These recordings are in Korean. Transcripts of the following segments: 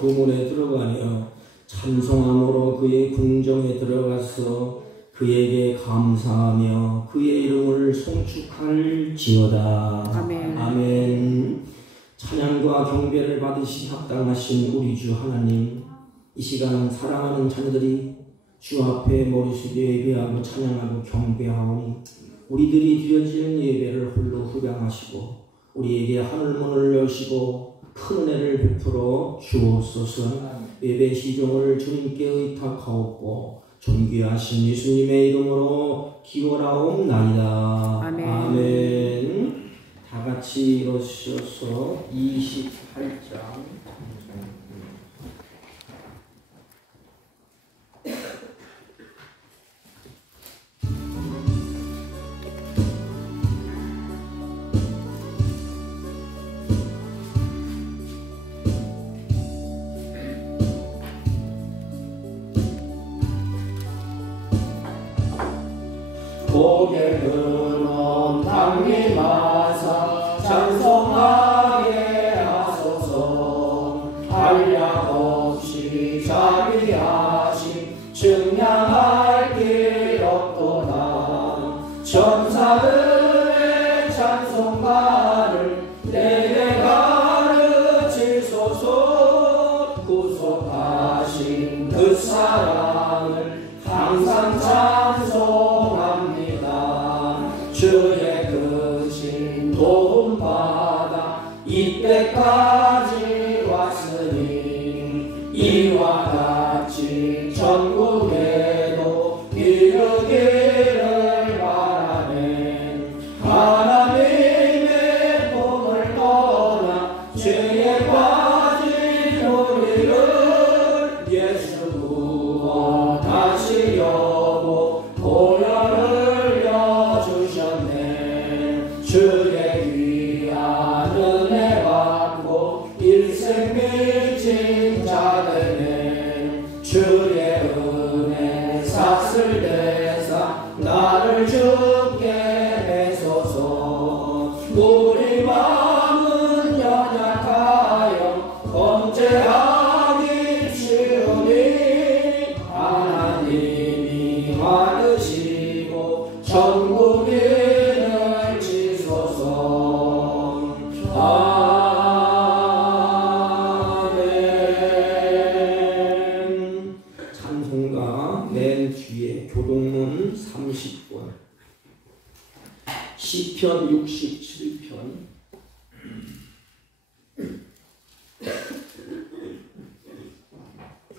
그 문에 들어가며 찬송함으로 그의 궁정에 들어가서 그에게 감사하며 그의 이름을 송축할지어다. 아멘. 아멘. 찬양과 경배를 받으시 합당하신 우리 주 하나님, 이 시간 사랑하는 자녀들이 주 앞에 머리 숙여 예배하고 찬양하고 경배하오니 우리들이 드려지는 예배를 홀로 후량하시고 우리에게 하늘문을 여시고 큰 은혜를 베풀어 주옵소서. 예배 시종을 주님께 의탁하옵고 존귀하신 예수님의 이름으로 기원하옵나이다. 아멘. 아멘. 다 같이 일어서서 28장 고개 들어 당님하사 찬송하게 하소서. 한량 없이 자비하심 증량할 길 없도다. 천사들의 찬송가를 내게 가르치소서. 구속하신 그 사랑을 항상 찬송합니다. 주의 크신 도움받아 이때까지 왔으니 이와 같이 천국에도 이르기를 바라네. 하나님의 복을 떠나 죄에 빠진 우리를 예수 구원 다시 여보 보혈을 여주셨네. 주의 귀한 은혜 받고 일생 미친 자되네. 주의 은혜 삭슬 대사 나를 주께 내소서. 우리 마음은 연약하여 범죄하기 쉬우니 하나님이 받으시고 천국인을 지소서. 아멘. 찬송가 맨 뒤에 교동문 30권 시편 67편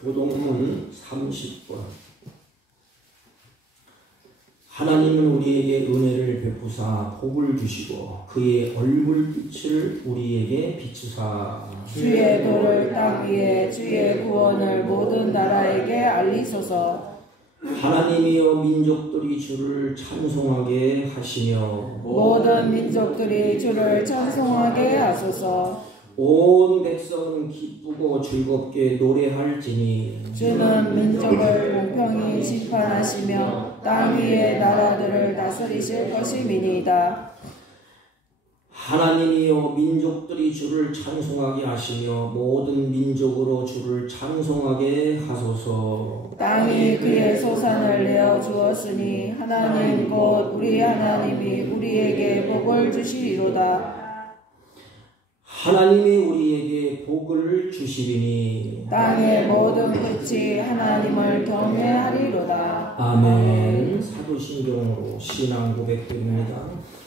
교동문 30권. 하나님은 우리에게 은혜를 베푸사 복을 주시고 그의 얼굴빛을 우리에게 비추사 주의 도를 땅 위에 주의 구원을 모든 나라에게 알리소서. 하나님이여 민족들이 주를 찬송하게 하시며 모든 민족들이 주를 찬송하게 하소서. 온 백성은 기쁘고 즐겁게 노래할지니 주는 민족을 공평히 심판하시며 땅 위의 나라들을 다스리실 것임이니이다. 하나님이여 민족들이 주를 찬송하게 하시며 모든 민족으로 주를 찬송하게 하소서. 땅이 그의 소산을 내어 주었으니 하나님 곧 우리 하나님이 우리에게 복을 주시리로다. 하나님이 우리에게 복을 주시리니 땅의 모든 끝이 하나님을 경외하리로다. 아멘. 사도신경으로 신앙 고백드립니다.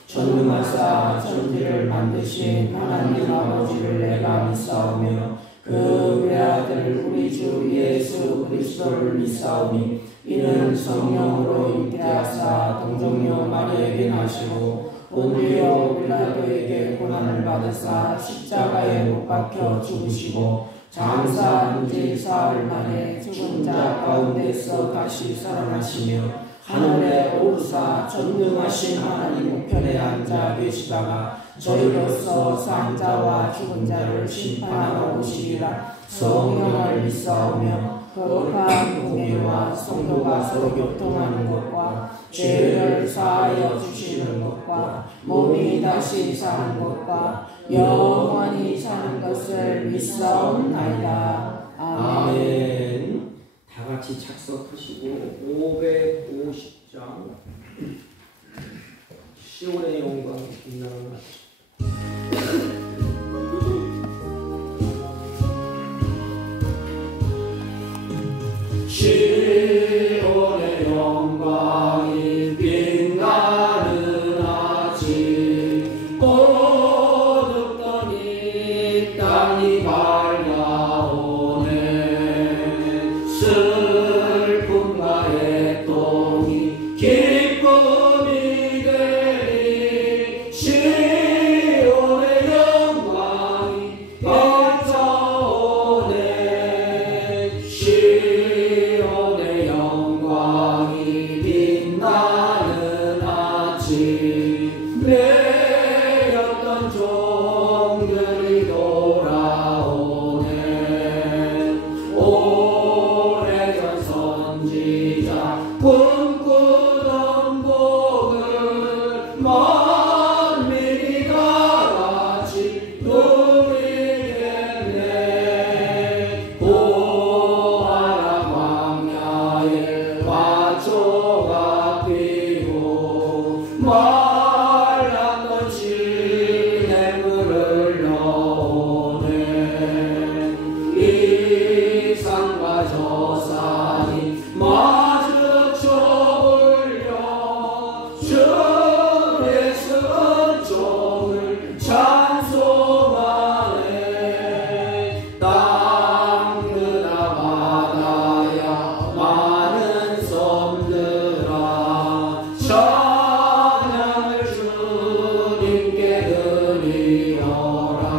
전능하사 천지를 만드신 하나님 아버지를 내가 믿사오며 그 외아들 우리 주 예수 그리스도를 믿사오니 이는 성령으로 잉태하사 동정녀 마리아에게 나시고 본디오 빌라도에게 고난을 받으사 십자가에 못 박혀 죽으시고 장사한 지 사흘 만에 죽은 자 가운데서 다시 살아나시며 하늘에 오르사 전능하신 하나님 우편에 앉아 계시다가 저희로서 산자와 죽은 자를 심판하러 오시리라. 성령을 믿사오며 거룩한 공예와 성도가 서로 교통하는 것과 죄를 사하여 주시는 것과 몸이 다시 사는 것과 영원히 사는 것을 믿사옵나이다. 같이 착석하시고 550장 시온의 영광 빛나는 아침. 시온의 영광이 빛나는 아침 어둡더니 땅이 밝아오네 슬픔과 애통이 기쁨이 되리 시온의 영광이 밝아오네 시온의 영광이 빛나는 아침 매였던 종들이 돌아오네 오래전 선지자 꿈꾸던 복을 만민이 다같이 누리겠네 보아라 광야에 화초가 피고 말랐던 시냇물을 넣어오네 이 산과 저 산이 마주쳐 올려 주의 순종을 찬송하네 땅들아 바다야 많은 섬들아 찬양을 주님께 드리어라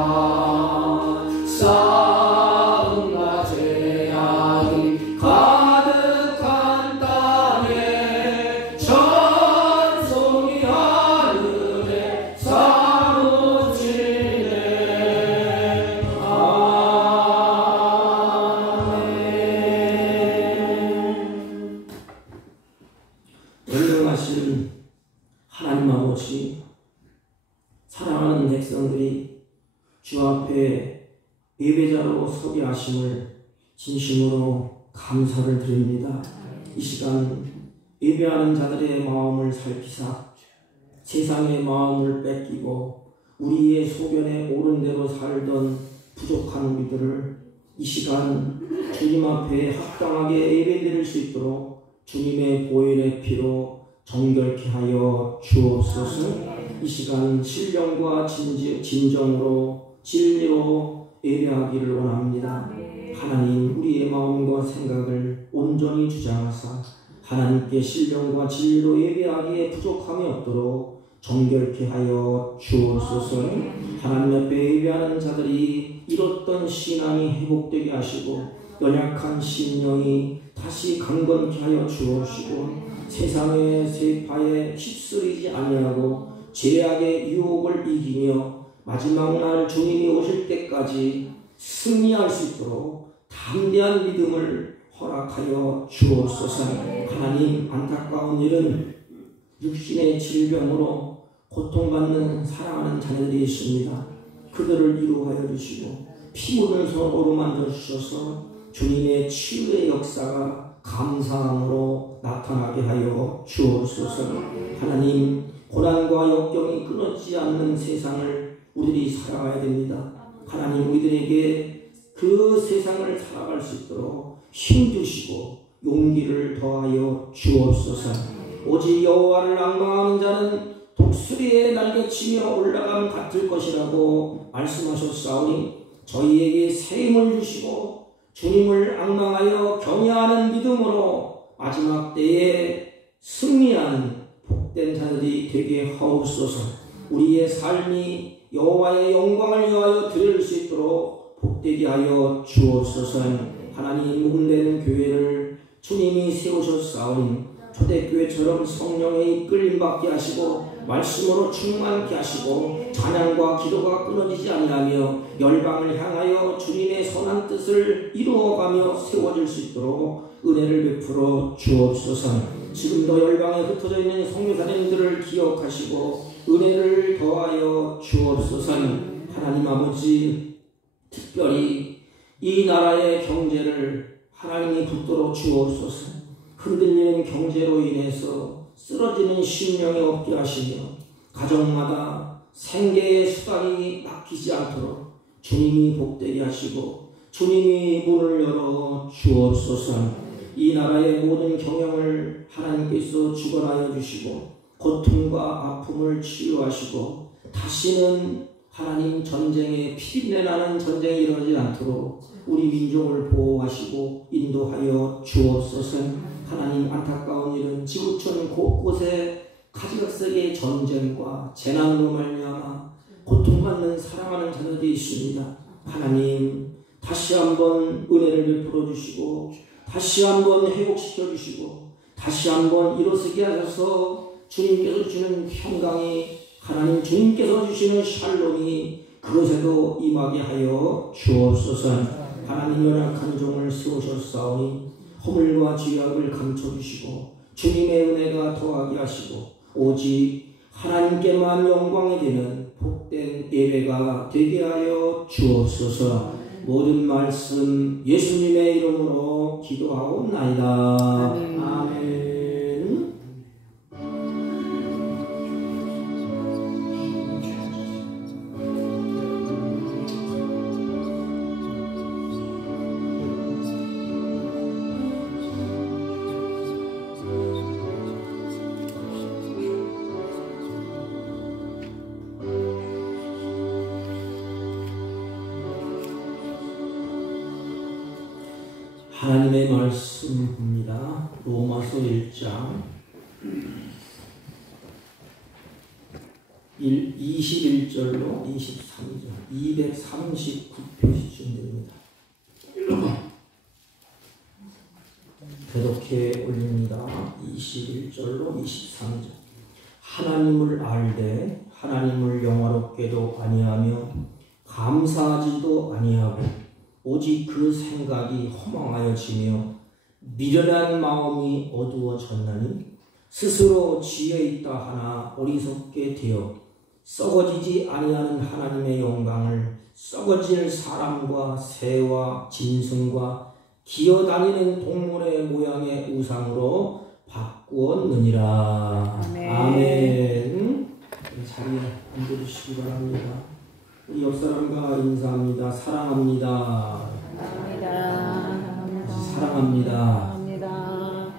싸움과 재앙이 가득한 땅에 찬송이 하늘에 사무치네 아멘. 연명하신 하나님 아버지, 사랑하는 백성들이 주 앞에 예배자로 서게 하심을 진심으로 감사를 드립니다. 이 시간 예배하는 자들의 마음을 살피사 세상의 마음을 뺏기고 우리의 소견에 옳은 대로 살던 부족한 우리들을 이 시간 주님 앞에 합당하게 예배드릴 수 있도록 주님의 보혈의 피로 정결케 하여 주옵소서. 이 시간 신령과 진정으로 진리로 예배하기를 원합니다. 하나님, 우리의 마음과 생각을 온전히 주장하사 하나님께 신령과 진리로 예배하기에 부족함이 없도록 정결케 하여 주옵소서. 하나님 앞에 예배하는 자들이 잃었던 신앙이 회복되게 하시고 연약한 심령이 다시 강건케 하여 주옵시고 세상의 세파에 휩쓸리지 아니하고 죄악의 유혹을 이기며 마지막 날 주님이 오실 때까지 승리할 수 있도록 담대한 믿음을 허락하여 주옵소서. 하나님, 안타까운 일은 육신의 질병으로 고통받는 사랑하는 자녀들이 있습니다. 그들을 위로하여 주시고 피 묻은 손으로 만져주셔서 주님의 치유의 역사가 감사함으로 나타나게 하여 주옵소서. 하나님, 고난과 역경이 끊어지지 않는 세상을 우리들이 살아가야 됩니다. 하나님, 우리들에게 그 세상을 살아갈 수 있도록 힘주시고 용기를 더하여 주옵소서. 오직 여호와를 앙망하는 자는 독수리에 날개치며 올라감 같을 것이라고 말씀하셨사오니 저희에게 새 힘을 주시고 주님을 앙망하여 경외하는 믿음으로 마지막 때에 승리하는 복된 자들이 되게 하옵소서. 우리의 삶이 여호와의 영광을 위하여 드릴 수 있도록 복되게 하여 주옵소서. 하나님, 묵은된 교회를 주님이 세우셨사오니 초대교회처럼 성령의 이끌림 받게 하시고 말씀으로 충만케 하시고 찬양과 기도가 끊어지지 아니하며 열방을 향하여 주님의 선한 뜻을 이루어가며 세워질 수 있도록 은혜를 베풀어 주옵소서. 지금도 열방에 흩어져 있는 성교사님들을 기억하시고 은혜를 더하여 주옵소서. 하나님 아버지, 특별히 이 나라의 경제를 하나님이 붙들어 주옵소서. 흔들리는 경제로 인해서 쓰러지는 심령이 없게 하시며 가정마다 생계의 수단이 막히지 않도록 주님이 복되게 하시고 주님이 문을 열어 주옵소서. 이 나라의 모든 경영을 하나님께서 주관하여 주시고 고통과 아픔을 치유하시고 다시는 하나님 전쟁에 피비린내 나는 전쟁이 일어나지 않도록 우리 민족을 보호하시고 인도하여 주옵소서. 하나님, 안타까운 일은 지구촌 곳곳에 가지각색의 전쟁과 재난으로 말미암아 고통받는 사랑하는 자녀들이 있습니다. 하나님, 다시 한번 은혜를 베풀어 주시고 다시 한번 회복시켜 주시고 다시 한번 일어서게 하셔서 주님께서 주시는 평강이, 하나님 주님께서 주시는 샬롬이 그곳에도 임하게 하여 주옵소서. 하나님, 연약한 종을 세우셨사오니 허물과 죄악을 감춰주시고 주님의 은혜가 더하게 하시고 오직 하나님께만 영광이 되는 복된 예배가 되게 하여 주옵소서. 모든 말씀 예수님의 이름으로 기도하옵나이다. 아멘. 아멘. 하나님의 말씀입니다. 로마서 1장 21절로 23절 239페이지쯤 됩니다. 대독해 올립니다. 21절로 23절. 하나님을 알되 하나님을 영화롭게도 아니하며 감사하지도 아니하고 오직 그 생각이 허망하여지며 미련한 마음이 어두워졌나니 스스로 지혜 있다 하나 어리석게 되어 썩어지지 아니하는 하나님의 영광을 썩어질 사람과 새와 짐승과 기어다니는 동물의 모양의 우상으로 바꾸었느니라. 아멘. 아멘. 자리에 앉아주시기 바랍니다. 우리 옆사람과 인사합니다. 사랑합니다. 사랑합니다. 사랑합니다. 사랑합니다.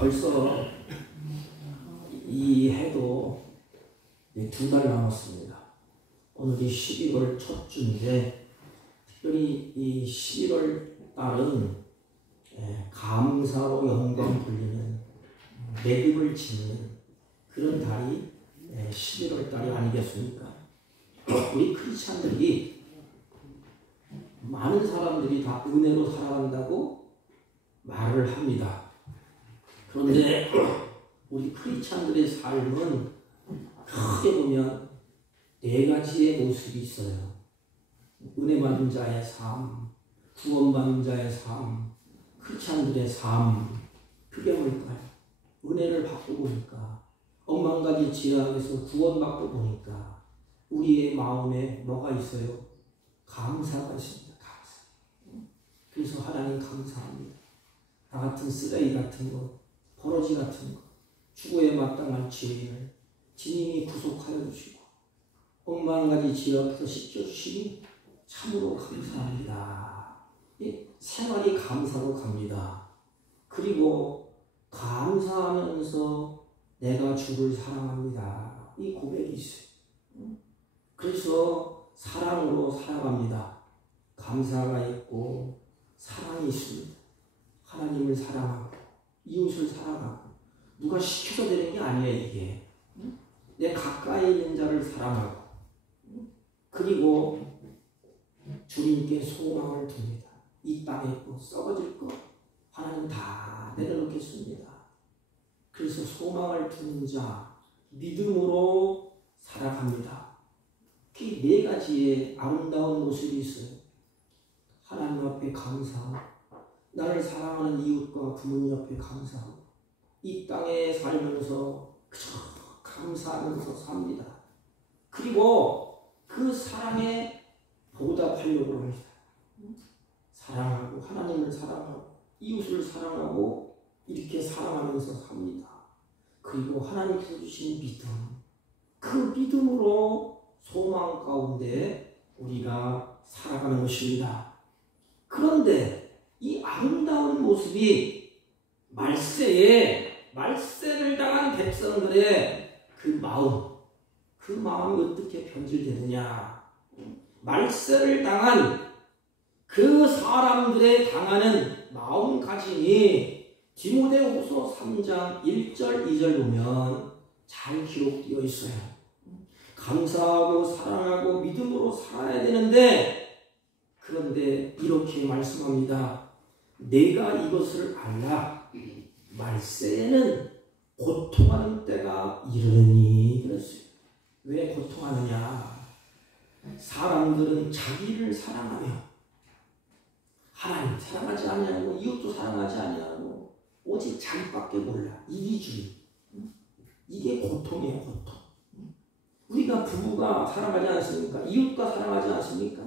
벌써 이 해도 2달 남았습니다. 오늘이 12월 첫 주인데 특별히 이 11월 달은 감사로 영광 돌리는 매듭을 짓는 그런 달이 11월 달이 아니겠습니까? 우리 크리스찬들이 많은 사람들이 다 은혜로 살아간다고 말을 합니다. 그런데 우리 크리스찬들의 삶은 크게 보면 4가지의 모습이 있어요. 은혜 받은 자의 삶, 구원받은 자의 삶, 크리스찬들의 삶. 그게 뭘까요? 은혜를 받고 보니까, 억만가지 죄악에서 구원받고 보니까 우리의 마음에 뭐가 있어요? 감사가 있습니다. 감사. 그래서 하나님 감사합니다. 나 같은 쓰레기 같은 것, 버러지 같은 것, 죽어야 마땅한 죄인을 주님이 구속하여 주시고 억만가지 죄악에서 씻겨주시니 참으로 감사합니다. 생활이 감사로 갑니다. 그리고 감사하면서 내가 주를 사랑합니다. 이 고백이 있어요. 그래서 사랑으로 살아갑니다. 감사가 있고 사랑이 있습니다. 하나님을 사랑하고 이웃을 사랑하고 누가 시켜서 되는 게 아니에요. 이게 내 가까이 있는 자를 사랑하고 그리고 주님께 소망을 둡니다. 이 땅에 있고 썩어질 것 하나님 다 내려놓겠습니다. 그래서 소망을 두는 자 믿음으로 살아갑니다. 이 4가지의 아름다운 모습이 있어요. 하나님 앞에 감사하고 나를 사랑하는 이웃과 부모님 앞에 감사하고 이 땅에 살면서 그저 감사하면서 삽니다. 그리고 그 사랑에 보답하려고 합니다. 사랑하고 하나님을 사랑하고 이웃을 사랑하고 이렇게 사랑하면서 삽니다. 그리고 하나님께서 주신 믿음, 그 믿음으로 소망 가운데 우리가 살아가는 것입니다. 그런데 이 아름다운 모습이 말세를 당한 백성들의 그 마음이 어떻게 변질되느냐. 말세를 당한 그 사람들의 당하는 마음가짐이 디모데후서 3장 1절 2절 보면 잘 기록되어 있어요. 감사하고 사랑하고 믿음으로 살아야 되는데, 그런데 이렇게 말씀합니다. 내가 이것을 알라. 말세에는 고통하는 때가 이르니 그랬어요. 왜 고통하느냐? 사람들은 자기를 사랑하며 하나님 사랑하지 아니하고 이웃도 사랑하지 아니하고 오직 자기밖에 몰라. 이기주의. 이게 고통이에요. 고통. 우리가 부부가 사랑하지 않습니까? 이웃과 사랑하지 않습니까?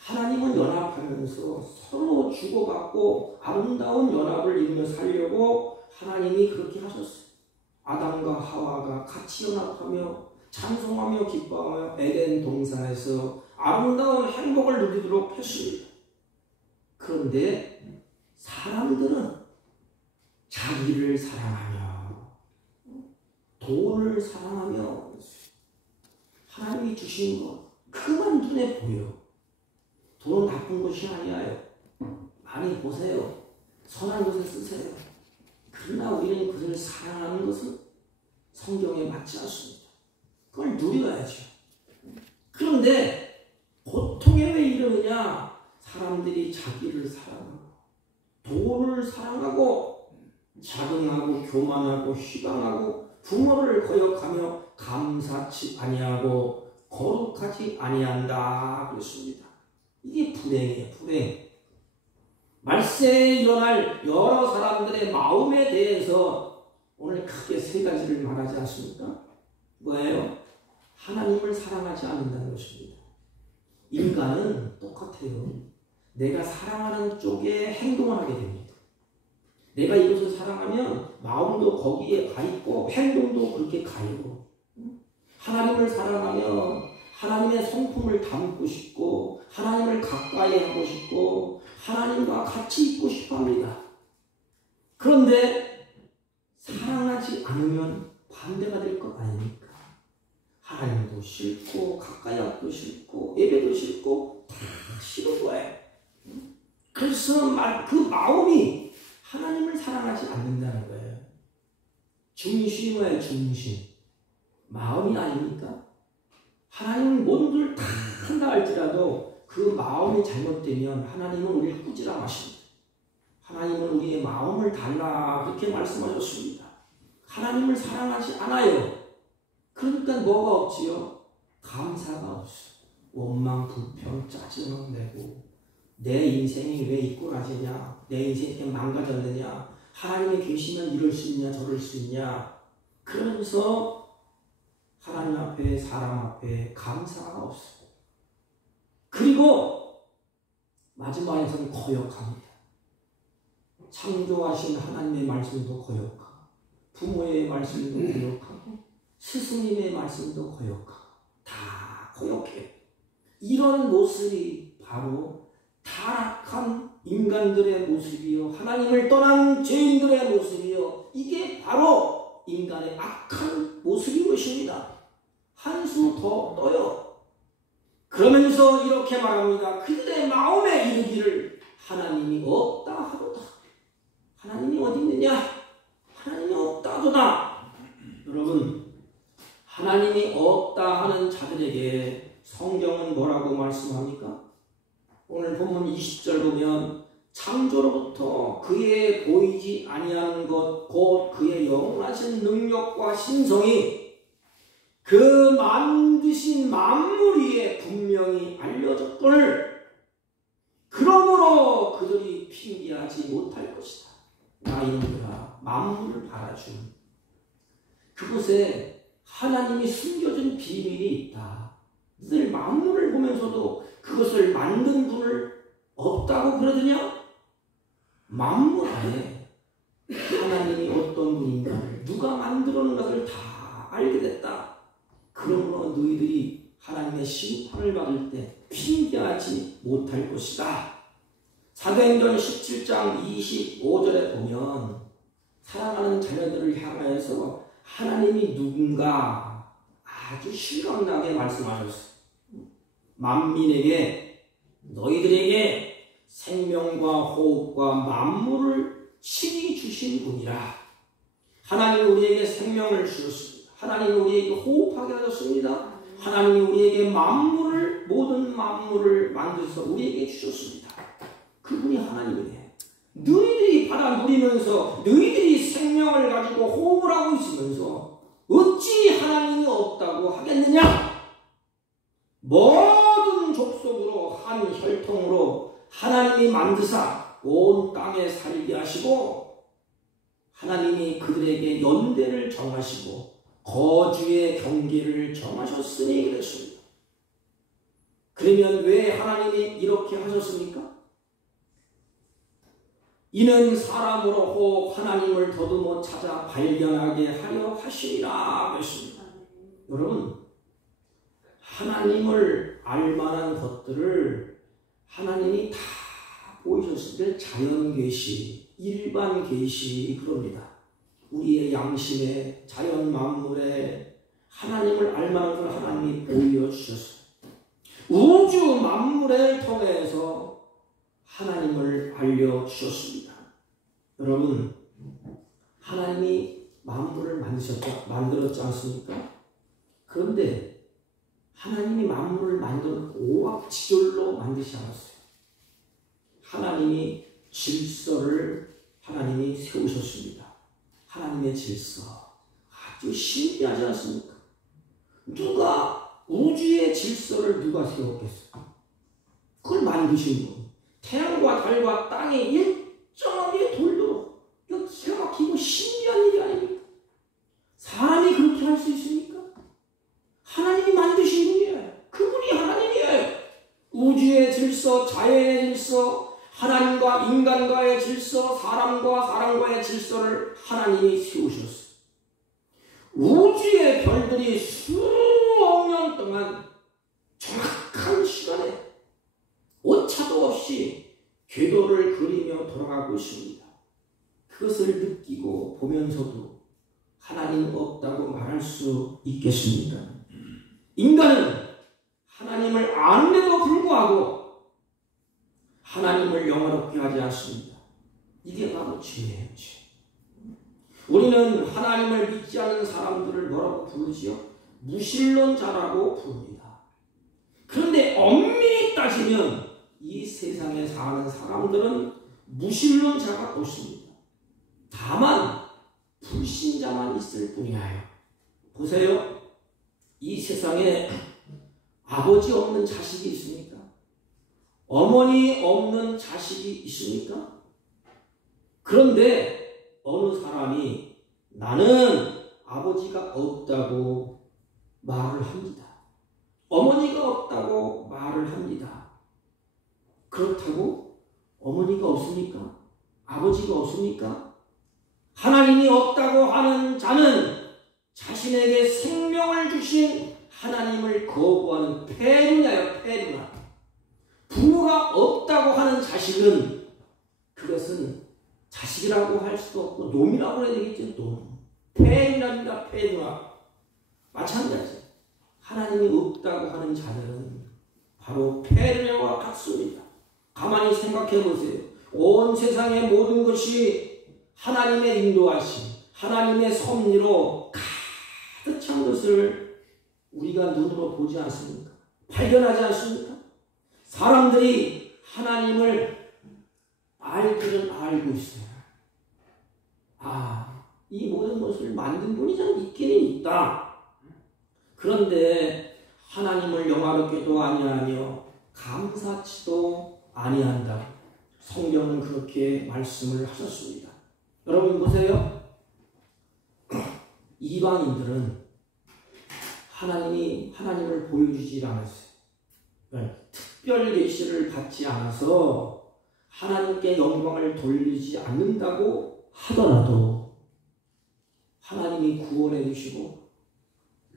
하나님은 연합하면서 서로 주고받고 아름다운 연합을 이루며 살려고 하나님이 그렇게 하셨어요. 아담과 하와가 같이 연합하며 찬송하며 기뻐하며 에덴 동산에서 아름다운 행복을 누리도록 했습니다. 그런데 사람들은 자기를 사랑하며 돈을 사랑하며 하나님이 주신 것 그만 눈에 보여. 돈은 나쁜 것이 아니에요. 많이 보세요. 선한 것을 쓰세요. 그러나 우리는 그들을 사랑하는 것은 성경에 맞지 않습니다. 그걸 누려야죠. 그런데 고통에 왜 이러느냐? 사람들이 자기를 사랑하고 돈을 사랑하고 자긍하고 교만하고 희망하고 부모를 거역하며 감사치 아니하고 거룩하지 아니한다 그랬습니다. 이게 불행이에요. 불행. 말세에 일어날 여러 사람들의 마음에 대해서 오늘 크게 세 가지를 말하지 않습니까? 뭐예요? 하나님을 사랑하지 않는다는 것입니다. 인간은 똑같아요. 내가 사랑하는 쪽에 행동을 하게 됩니다. 내가 이것을 사랑하면 마음도 거기에 가 있고 행동도 그렇게 가요. 하나님을 사랑하면 하나님의 성품을 담고 싶고 하나님을 가까이 하고 싶고 하나님과 같이 있고 싶어 합니다. 그런데 사랑하지 않으면 반대가 될 것 아닙니까? 하나님도 싫고 가까이 하기도 싫고 예배도 싫고 다 싫은 거예요. 그래서 그 마음이 하나님을 사랑하지 않는다는 거예요. 중심이 뭐예요? 중심. 마음이 아닙니까? 하나님은 모두를 다 한다 할지라도 그 마음이 잘못되면 하나님은 우리를 꾸지람하십니다. 하나님은 우리의 마음을 달라 그렇게 말씀하셨습니다. 하나님을 사랑하지 않아요. 그러니까 뭐가 없지요? 감사가 없어. 원망, 불평, 짜증을 내고 내 인생이 왜 이 꼴하지냐? 내 인생이 이렇게 망가졌느냐? 하나님이 계시면 이럴 수 있냐? 저럴 수 있냐? 그러면서 하나님 앞에 사람 앞에 감사가 없어. 그리고 마지막에서는 거역합니다. 창조하신 하나님의 말씀도 거역하고 부모의 말씀도 거역하고 스승님의 말씀도 거역하고 다 거역해. 이런 모습이 바로 타락한 인간들의 모습이요 하나님을 떠난 죄인들의 모습이요 이게 바로 인간의 악한 모습인 것입니다. 한 수 더 떠요. 그러면서 이렇게 말합니다. 그들의 마음에 이르기를 하나님이 없다 하도다. 하나님이 어디 있느냐? 하나님이 없다 하도다. 여러분 하나님이 없다 하는 자들에게 성경은 뭐라고 말씀합니까? 오늘 본문 20절 보면 창조로부터 그의 보이지 아니하는 것 곧 그의 영원하신 능력과 신성이 그 만드신 만물 위에 분명히 알려졌거늘 그러므로 그들이 핑계하지 못할 것이다. 나 이놈들아 만물을 바라준 그곳에 하나님이 숨겨준 비밀이 있다. 늘 만물을 보면서도 그것을 만든 분을 없다고 그러느냐? 만물 안에 하나님이 어떤 분인가를 누가 만들어놓은 것을 다 알게 됐다. 그러므로 너희들이 하나님의 심판을 받을 때 핑계하지 못할 것이다. 사도행전 17장 25절에 보면 사랑하는 자녀들을 향하여서 하나님이 누군가 아주 실감나게 말씀하셨어요. 만민에게 너희들에게 생명과 호흡과 만물을 친히 주신 분이라. 하나님이 우리에게 생명을 주셨습니다. 하나님이 우리에게 호흡하게 하셨습니다. 하나님이 우리에게 만물을, 모든 만물을 만드셔서 우리에게 주셨습니다. 그분이 하나님이네. 너희들이 받아 누리면서 너희들이 생명을 가지고 호흡을 하고 있으면서 어찌 하나님이 없다고 하겠느냐? 모든 족속으로 한 혈통으로 하나님이 만드사 온 땅에 살게 하시고 하나님이 그들에게 연대를 정하시고 거주의 경계를 정하셨으니 그랬습니다. 그러면 왜 하나님이 이렇게 하셨습니까? 이는 사람으로 혹 하나님을 더듬어 찾아 발견하게 하려 하시리라 그랬습니다. 여러분, 하나님을 알만한 것들을 하나님이 다 보이셨을 때 자연 계시, 일반 계시 그럽니다. 우리의 양심에, 자연 만물에 하나님을 알만한 걸 하나님이 보여주셨어요. 우주 만물을 통해서 하나님을 알려주셨습니다. 여러분, 하나님이 만물을 만들었지 않습니까? 그런데 하나님이 만물을 만든 오합지졸로 만드지 않았어요. 하나님이 질서를 하나님이 세우셨습니다. 하나님의 질서 아주 신비하지 않습니까? 누가 우주의 질서를 누가 세웠겠어요? 그걸 만드신 분. 태양과 달과 땅에 일정하게 돌도록 이거 기가 막히고 신비한 일이 아닙니까? 사람이 그렇게 할 수 있습니까? 하나님이 만드신 분이에요. 그분이 하나님이에요. 우주의 질서, 자연의 질서, 하나님과 인간과의 질서, 사람과 사람과의 질서를 하나님이 세우셨어요. 우주의 별들이 수억 년 동안 정확한 시간에 오차도 없이 궤도를 그리며 돌아가고 있습니다. 그것을 느끼고 보면서도 하나님 없다고 말할 수 있겠습니까? 인간은 하나님을 아는데도 불구하고 하나님을 영화롭게 하지 않습니다. 이게 바로 죄예요. 죄. 우리는 하나님을 믿지 않는 사람들을 뭐라고 부르지요? 무신론자라고 부릅니다. 그런데 엄밀히 따지면 이 세상에 사는 사람들은 무신론자가 없습니다. 다만 불신자만 있을 뿐이에요. 보세요. 이 세상에 아버지 없는 자식이 있습니까? 어머니 없는 자식이 있습니까? 그런데 어느 사람이 나는 아버지가 없다고 말을 합니다. 어머니가 없다고 말을 합니다. 그렇다고 어머니가 없습니까? 아버지가 없습니까? 하나님이 없다고 하는 자는 자신에게 생명을 주신 하나님을 거부하는 폐륜이에요. 폐륜아. 부모가 없다고 하는 자식은 그것은 자식이라고 할 수도 없고 놈이라고 해야 되겠죠. 놈. 폐륜이랍니다. 폐륜아. 마찬가지. 하나님이 없다고 하는 자들은 바로 폐륜과 같습니다. 가만히 생각해 보세요. 온 세상의 모든 것이 하나님의 인도하심, 하나님의 섭리로 가득 찬 것을 우리가 눈으로 보지 않습니까? 발견하지 않습니까? 사람들이 하나님을 알기는 알고 있어요. 이 모든 것을 만든 분이 좀 있기는 있다. 그런데 하나님을 영화롭게도 아니하며 감사치도 아니한다. 성경은 그렇게 말씀을 하셨습니다. 여러분 보세요. 이방인들은 하나님을 보여주지 않았어요. 특별 계시를 받지 않아서 하나님께 영광을 돌리지 않는다고 하더라도 하나님이 구원해 주시고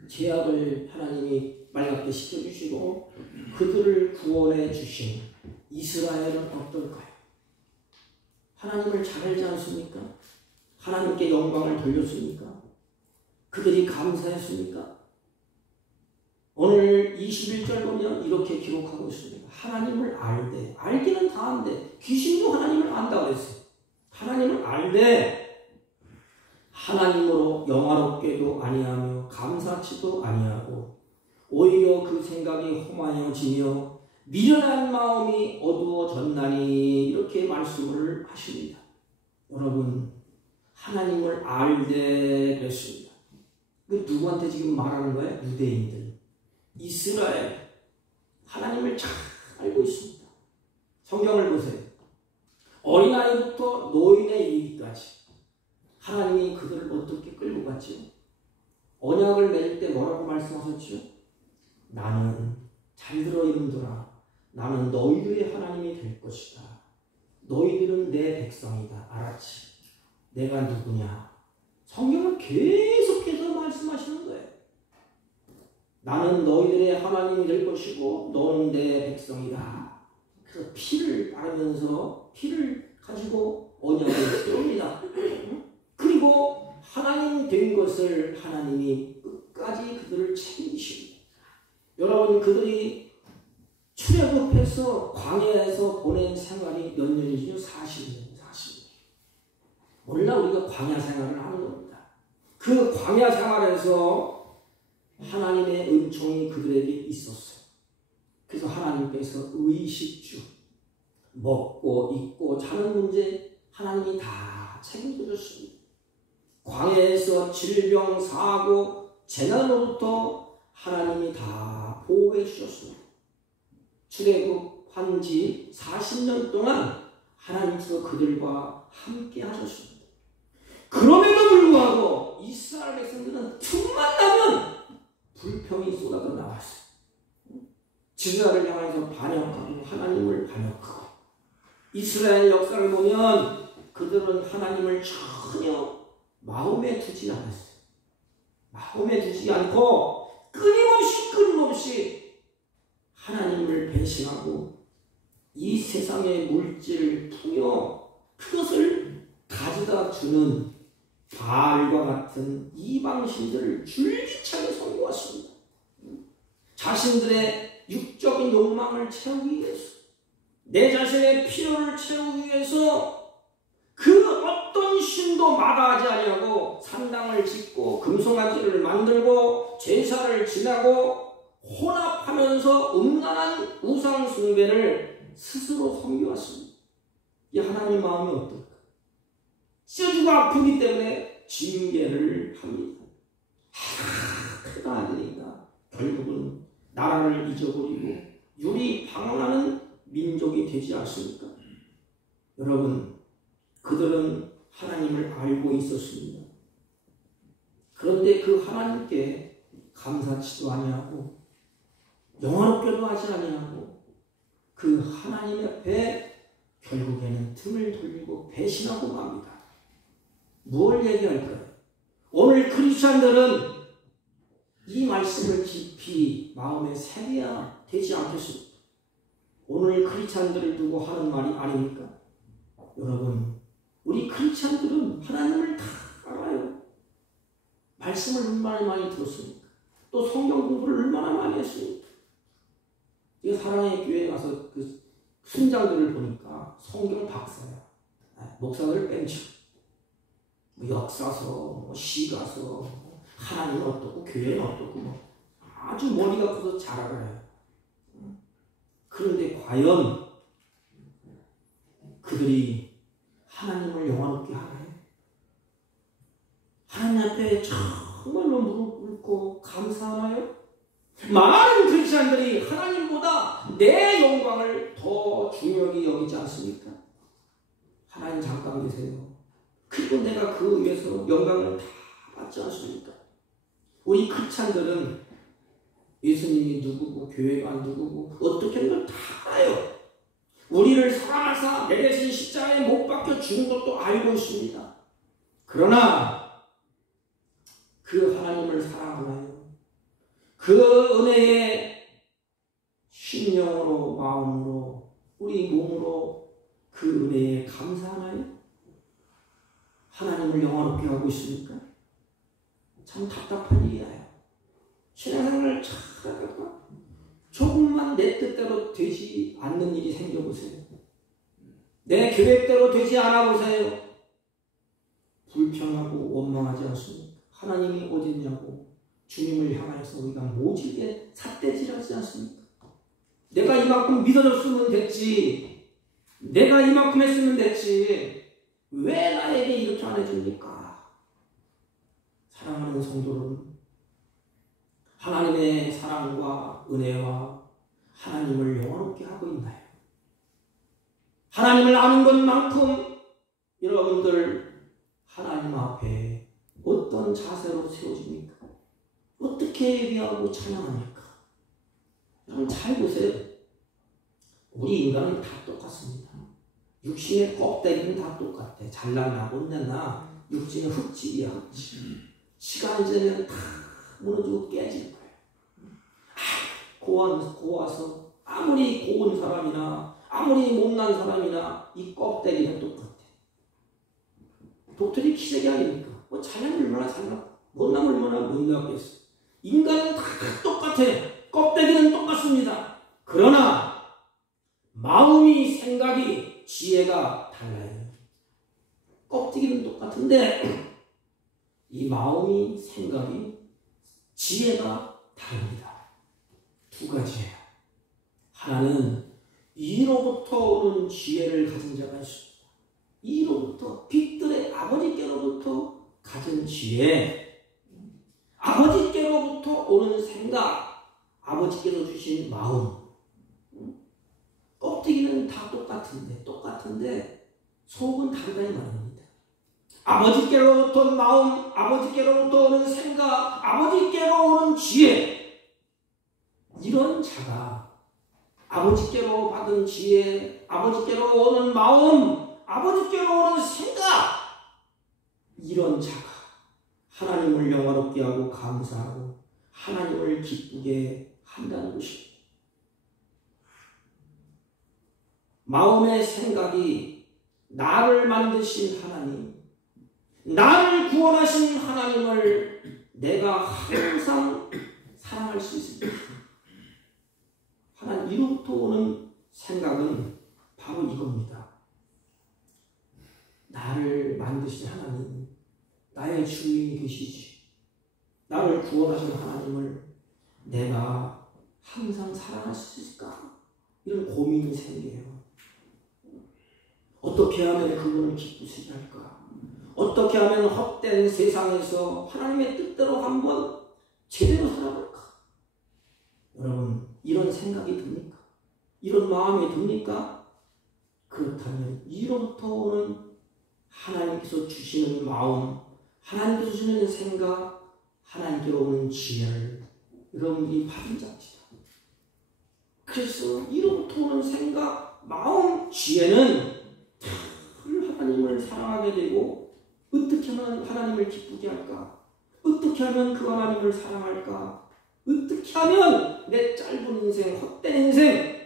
죄악을 하나님이 말갛게 시켜주시고 그들을 구원해 주신 이스라엘은 어떨까요? 하나님을 잘 알지 않습니까? 하나님께 영광을 돌렸습니까? 그들이 감사했습니까? 오늘 21절 보면 이렇게 기록하고 있습니다. 하나님을 알되, 알기는 다 안돼. 귀신도 하나님을 안다고 그랬어요. 하나님을 알되 하나님으로 영화롭게도 아니하며 감사치도 아니하고 오히려 그 생각이 험하여지며 미련한 마음이 어두워졌나니 이렇게 말씀을 하십니다. 여러분, 하나님을 알되 그랬습니다. 그 누구한테 지금 말하는 거예요? 유대인들, 이스라엘. 하나님을 잘 알고 있습니다. 성경을 보세요. 어린아이부터 노인에 이르기까지 하나님이 그들을 어떻게 끌고 갔지요? 언약을 맺을 때 뭐라고 말씀하셨지요? 나는, 잘 들어 이름들아, 나는 너희들의 하나님이 될 것이다. 너희들은 내 백성이다. 알았지? 내가 누구냐? 성경은 계속해서 말씀하시는 거예요. 나는 너희들의 하나님이 될 것이고 너는 내 백성이다. 그래서 피를 따르면서 피를 가지고 언약을 세웁니다. 그리고 하나님 된 것을 하나님이 끝까지 그들을 책임지십니다. 여러분, 그들이 출애굽해서 광야에서 보낸 생활이 몇 년이죠? 40년. 몰라, 우리가 광야 생활을 하는 겁니다. 그 광야 생활에서 하나님의 은총이 그들에게 있었어요. 그래서 하나님께서 의식주, 먹고 입고 자는 문제 하나님이 다 책임져 줬습니다. 광야에서 질병, 사고, 재난으로부터 하나님이 다 보호해 주셨습니다. 출애굽한 지 40년 동안 하나님께서 그들과 함께 하셨습니다. 그럼에도 불구하고 이스라엘 백성들은 틈만 나면 불평이 쏟아져 나왔어요. 지도자를 향해서 반역하고 하나님을 반역하고. 이스라엘 역사를 보면 그들은 하나님을 전혀 마음에 두지 않았어요. 마음에 두지 않고 끊임없이 하나님을 배신하고 이 세상의 물질, 풍요, 그것을 가져다 주는 바알과 같은 이방신들을 줄기차게 섬겨왔습니다. 자신들의 육적인 욕망을 채우기 위해서, 내 자신의 필요를 채우기 위해서 그 어떤 신도 마다하지 아니하고 산당을 짓고 금송아지를 만들고 제사를 지내고 혼합하면서 음란한 우상 숭배를 스스로 섬겨왔습니다. 이 하나님 마음이 어떨까? 찢어지고 아프기 때문에 징계를 합니다. 그가 아니니까 결국은 나라를 잊어버리고 유리 방황하는 민족이 되지 않습니까? 여러분, 그들은 하나님을 알고 있었습니다. 그런데 그 하나님께 감사치도 아니하고 영화롭게도 하지 아니하고 그 하나님 앞에 결국에는 등을 돌리고 배신하고 맙니다. 무엇을 얘기할까요? 오늘 크리스찬들은 이 말씀을 깊이 마음에 새겨야 되지 않겠습니까? 오늘 크리스찬들을 두고 하는 말이 아닙니까? 여러분, 우리 크리스찬들은 하나님을 다 알아요. 말씀을 얼마나 많이 들었습니까? 또 성경 공부를 얼마나 많이 했습니까? 제가 사랑의 교회에 가서 그 순장들을 보니까 성경 박사야. 목사들을 뺀쳐. 역사서, 시가서, 하나님은 어떻고 교회는 어떻고 아주 머리가 커서 잘 알아요. 그런데 과연 그들이 하나님을 영화롭게 하나요? 하나님 앞에 정말로 무릎 꿇고 감사하나요? 많은 크리스찬들이 하나님보다 내 영광을 더 중요하게 여기지 않습니까? 하나님 잠깐 계세요. 그리고 내가 그 위해서 영광을 다 받지 않습니까? 우리 크리스찬들은 예수님이 누구고 교회가 누구고 어떻게 하는 걸 다 알아요. 우리를 사랑하사 내 대신 십자가에 못 박혀 죽은 것도 알고 있습니다. 그러나 그 하나님을 사랑하나요? 그 은혜에 심령으로 마음으로 우리 몸으로 그 은혜에 감사하나요? 하나님을 영화롭게 하고 있습니까? 참 답답한 일이에요. 신앙생활을 잘하다가 조금만 내 뜻대로 되지 않는 일이 생겨보세요. 내 계획대로 되지 않아보세요. 불평하고 원망하지 않습니까? 하나님이 어딨냐고 주님을 향하여서 우리가 모질게 삿대질하지 않습니까? 내가 이만큼 믿어줬으면 됐지. 내가 이만큼 했으면 됐지. 왜 나에게 이렇게 안 해줍니까? 사랑하는 성도는 하나님의 사랑과 은혜와 하나님을 영화롭게 하고 있나요? 하나님을 아는 것만큼 여러분들 하나님 앞에 어떤 자세로 세워집니까? 어떻게 예배하고 찬양합니까? 여러분 잘 보세요. 우리 인간은 다 똑같습니다. 육신의 껍데기는 다 똑같아. 잘나나 못나나 육신은 흙집이야, 흙집. 시간이 지나면 다 무너지고 깨질 거예요. 고와서 아무리 고운 사람이나 아무리 못난 사람이나 이 껍데기는 똑같아. 독토리 기색이 아닙니까? 뭐 잘나면 얼마나 잘나, 못나면 얼마나 못나겠어. 인간은 다 똑같아. 껍데기는 똑같습니다. 그러나 마음이, 생각이, 지혜가 달라요. 껍데기는 똑같은데 이 마음이, 생각이, 지혜가 다릅니다. 두 가지예요. 하나는 이로부터 오는 지혜를 가진 자가 있습니다. 이로부터, 빛들의 아버지께로부터 가진 지혜, 아버지께로부터 오는 생각, 아버지께서 주신 마음. 껍데기는 다 똑같은데 속은 다르다는 말입니다. 아버지께로부터 오는 마음, 아버지께로부터 오는 생각, 아버지께로 오는 지혜. 이런 자가 아버지께로 받은 지혜, 아버지께로 오는 마음, 아버지께로 오는 생각, 이런 자가 하나님을 영화롭게 하고 감사하고 하나님을 기쁘게 한다는 것입니다. 마음의 생각이 나를 만드신 하나님, 나를 구원하신 하나님을 내가 항상 사랑할 수 있습니다. 하나님, 이로부터 오는 생각은 바로 이겁니다. 나를 만드신 하나님, 나의 주인이 되시지. 나를 구원하신 하나님을 내가 항상 사랑할 수 있을까? 이런 고민이 생겨요. 어떻게 하면 그분을 기쁘시게 할까? 어떻게 하면 헛된 세상에서 하나님의 뜻대로 한번 제대로 살아볼까? 여러분, 이런 생각이 듭니까? 이런 마음이 듭니까? 그렇다면 이로부터 오는 하나님께서 주시는 마음, 하나님께서 주시는 생각, 하나님께로 오는 지혜를 여러분들이 받은 자입니다. 그래서 이로부터 오는 생각, 마음, 지혜는 하나님을 사랑하게 되고 어떻게 하면 하나님을 기쁘게 할까? 어떻게 하면 그 하나님을 사랑할까? 어떻게 하면 내 짧은 인생, 헛된 인생,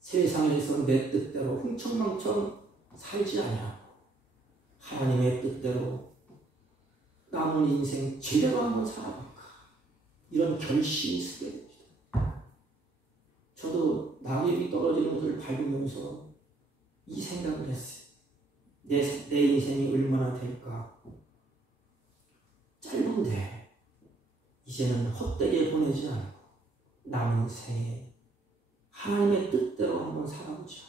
세상에서 내 뜻대로 흥청망청 살지 않냐? 하나님의 뜻대로 남은 인생 제대로 한번 살아볼까? 이런 결심이 쓰게 됩니다. 저도 낙엽이 떨어지는 것을 밟으면서 이 생각을 했어요. 내 인생이 얼마나 될까? 짧은데 이제는 헛되게 보내지 않고 남은 생에 하나님의 뜻대로 한번 살아보자.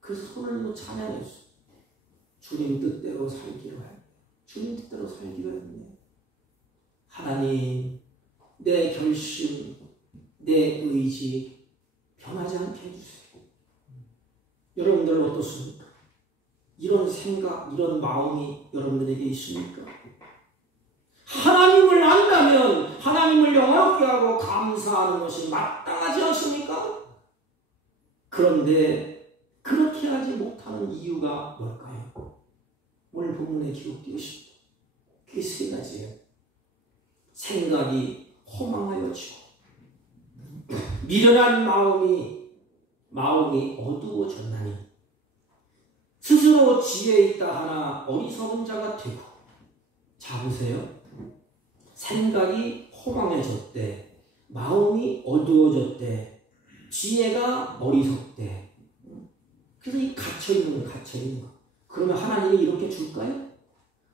그래서 손을 놓고 찬양했어요. 주님 뜻대로 살기로 해. 주님 뜻대로 살기로 했네. 하나님, 내 결심, 내 의지 변하지 않게 해주세요. 여러분들 어떻습니까? 이런 생각, 이런 마음이 여러분들에게 있습니까? 하나님을 안다면 하나님을 영화롭게 하고 감사하는 것이 마땅하지 않습니까? 그런데 그렇게 하지 못하는 이유가 뭘까요? 오늘 본문에 기록되어 있습니다. 그게 세 가지예요. 생각이 허망하여지고, 미련한 마음이 어두워졌나니, 스스로 지혜 있다 하나 어리석은 자가 되고. 자 보세요. 생각이 허망해졌대, 마음이 어두워졌대, 지혜가 어리석대. 그래서 이 갇혀있는 거. 그러면 하나님이 이렇게 줄까요?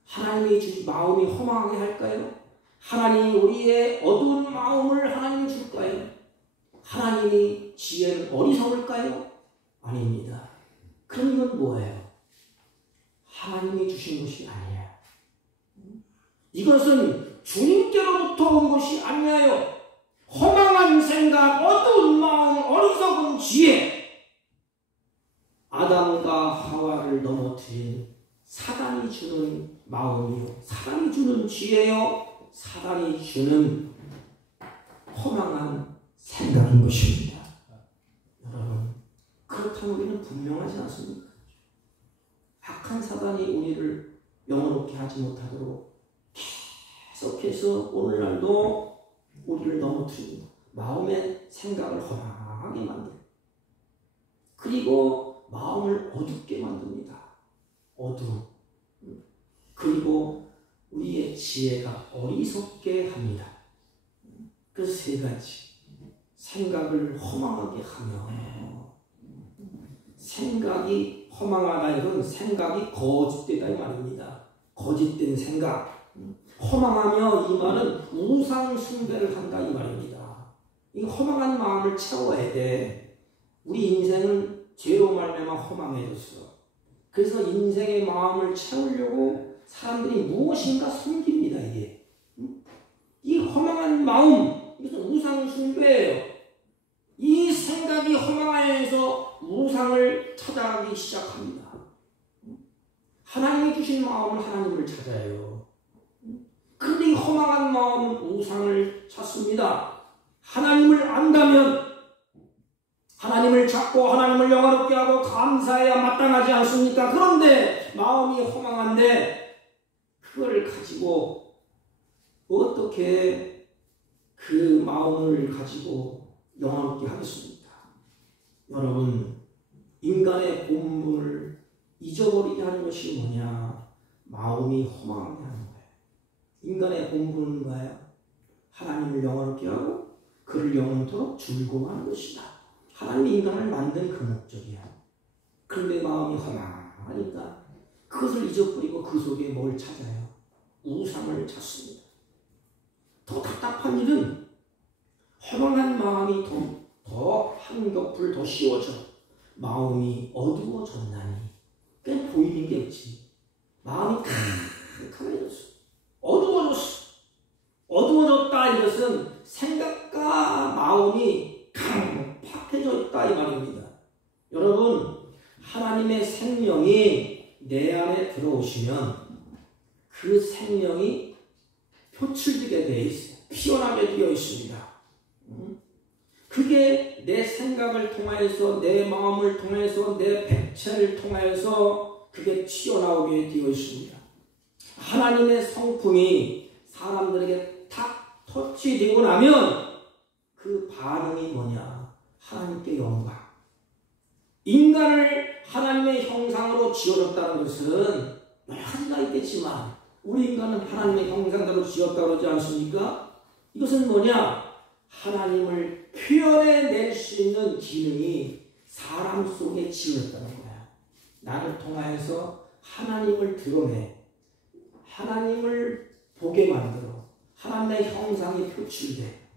하나님이 마음이 허망하게 할까요? 하나님이 우리의 어두운 마음을 하나님이 줄까요? 하나님이 지혜를 어리석을까요? 아닙니다. 그럼 이건 뭐예요? 하나님이 주신 것이 아니에요. 이것은 주님께로부터 온 것이 아니에요. 허망한 생각, 어두운 마음, 어리석은 지혜, 아담과 하와를 넘어뜨린 사단이 주는 마음이요, 사단이 주는 지혜요, 사단이 주는 허망한 생각인 것입니다. 여러분, 그렇다면 우리는 분명하지 않습니까? 악한 사단이 우리를 영원롭게 하지 못하도록 계속해서 오늘날도 우리를 넘어뜨리고 마음의 생각을 허망하게 만들고, 그리고 마음을 어둡게 만듭니다. 어두움. 그리고 우리의 지혜가 어리석게 합니다. 그래서 세 가지. 생각을 허망하게 하며, 생각이 허망하다, 이건 생각이 거짓되다 이 말입니다. 거짓된 생각. 허망하며 이 말은 우상 숭배를 한다 이 말입니다. 이 허망한 마음을 채워야 돼. 우리 인생은 죄로 말미암아 허망해졌어. 그래서 인생의 마음을 채우려고 사람들이 무엇인가 숨깁니다. 이게 이 허망한 마음, 이것은 우상 숭배예요. 이 생각이 허망하여서 우상을 찾아가기 시작합니다. 하나님이 주신 마음은 하나님을 찾아요. 그런데 이 허망한 마음은 우상을 찾습니다. 하나님을 안다면 하나님을 찾고 하나님을 영화롭게 하고 감사해야 마땅하지 않습니까? 그런데 마음이 허망한데 그걸 가지고 어떻게 그 마음을 가지고 영화롭게 하겠습니까? 여러분, 인간의 본분을 잊어버리게 하는 것이 뭐냐? 마음이 허망하게 하는 거예요. 인간의 본분은 뭐예요? 하나님을 영화롭게 하고 그를 영원토록 즐거워하는 것이다. 하나님이 인간을 만든 그 목적이야. 그런데 마음이 허망하니까 그것을 잊어버리고 그 속에 뭘 찾아요? 우상을 찾습니다. 더 답답한 일은 허망한 마음이 더 한겹풀 더 씌워져 마음이 어두워졌나니, 그냥 보이는 게 없지. 마음이 캄캄해졌어. 어두워졌다. 이것은 생각과 마음이 강팍해져 있다 이 말입니다. 여러분, 하나님의 생명이 내 안에 들어오시면 그 생명이 표출되게 되어 있어요. 피어나게 되어 있습니다. 그게 내 생각을 통하여서, 내 마음을 통해서, 내 백체를 통하여서 그게 튀어나오게 되어 있습니다. 하나님의 성품이 사람들에게 탁 터치되고 나면 그 반응이 뭐냐? 하나님께 영광. 인간을 하나님의 형상으로 지어졌다는 것은 여러 가지가 있겠지만 우리 인간은 하나님의 형상대로 지었다고 그러지 않습니까? 이것은 뭐냐? 하나님을 표현해낼 수 있는 기능이 사람 속에 지어졌다는 거야. 나를 통하여서 하나님을 드러내, 하나님을 보게 만들어, 하나님의 형상이 표출돼.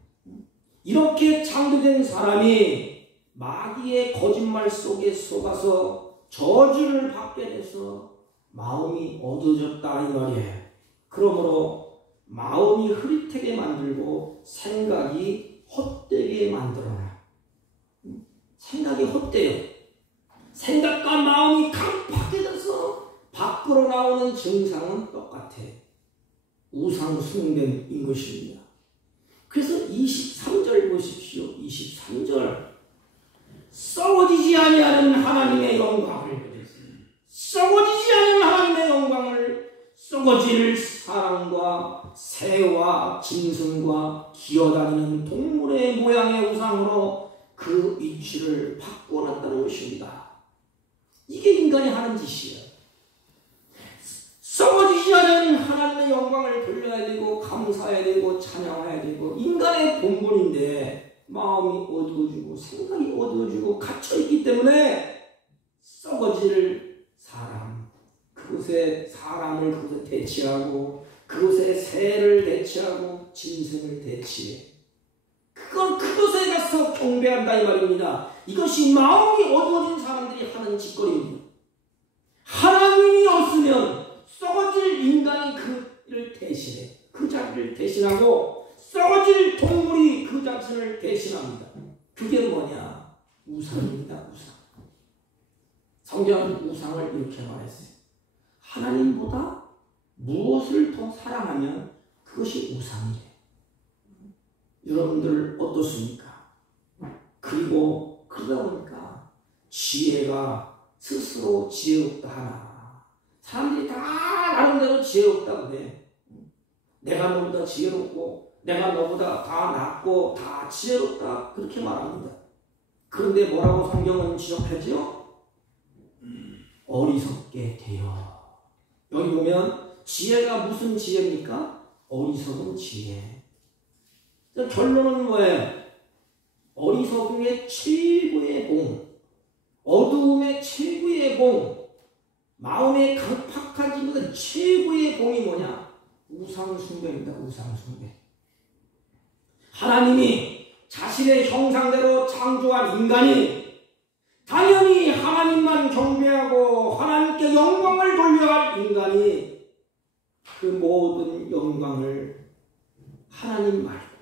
이렇게 창조된 사람이 마귀의 거짓말 속에 속아서 저주를 받게 돼서 마음이 어두워졌다 이 말이에요. 그러므로 마음이 흐릿하게 만들고 생각이 헛되게 만들어놔. 생각이 헛돼요. 생각과 마음이 강팍해져서 밖으로 나오는 증상은 똑같아. 우상 숭배인 것입니다. 그래서 23절 보십시오. 23절. 썩어지지 아니하는 하나님의 영광을, 썩어지지 않는 하나님의 영광을 썩어질 사람과 새와 짐승과 기어다니는 동물의 모양의 우상으로 그 위치를 바꿔놨다는 것입니다. 이게 인간이 하는 짓이에요. 썩어지지 않은 하나님의 영광을 돌려야 되고 감사해야 되고 찬양해야 되고 인간의 본분인데 마음이 어두워지고 생각이 어두워지고 갇혀있기 때문에 썩어질 사람, 그곳에 사람을 그곳에 대치하고 그곳에 새를 대치하고 짐승을 대치해 그건 그곳에 가서 경배한다 이 말입니다. 이것이 마음이 어두워진 사람들이 하는 짓거리입니다. 하나님이 없으면 썩어질 인간이 그를 대신해 그 자리를 대신하고 썩어질 동물이 그 자신을 대신합니다. 그게 뭐냐? 우상입니다. 우상. 성경은 우상을 이렇게 말했어요. 하나님보다 무엇을 더 사랑하면 그것이 우상이래요. 여러분들 어떻습니까? 그리고 그러다 보니까 지혜가 스스로 지혜롭다 하나. 사람들이 다 나름대로 지혜롭다고 그래. 내가 너보다 지혜롭고 내가 너보다 다 낫고 다 지혜롭다 그렇게 말합니다. 그런데 뭐라고 성경은 지적하죠? 어리석게 되어. 여기 보면 지혜가 무슨 지혜입니까? 어리석은 지혜. 결론은 뭐예요? 어리석음의 최고의 봉, 어두움의 최고의 봉, 마음의 강팍한 것은 최고의 봉이 뭐냐? 우상숭배입니다. 우상숭배. 하나님이 자신의 형상대로 창조한 인간이 당연히 하나님만 경배하고 하나님께 영광을 돌려야 할 인간이 그 모든 영광을 하나님 말고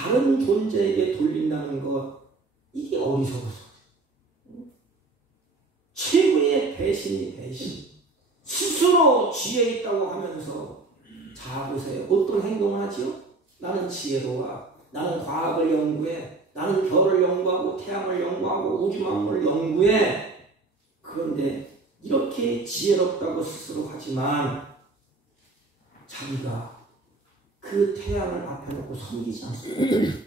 다른 존재에게 돌린다는 것, 이게 어리석어서 최고의 배신이 배신. 스스로 지혜 있다고 하면서 자 보세요. 어떤 행동을 하지요? 나는 지혜로워. 나는 과학을 연구해. 나는 별을 연구하고 태양을 연구하고 우주 만물을 연구해. 그런데 이렇게 지혜롭다고 스스로 하지만 자기가 그 태양을 앞에 놓고 섬기지 않습니다.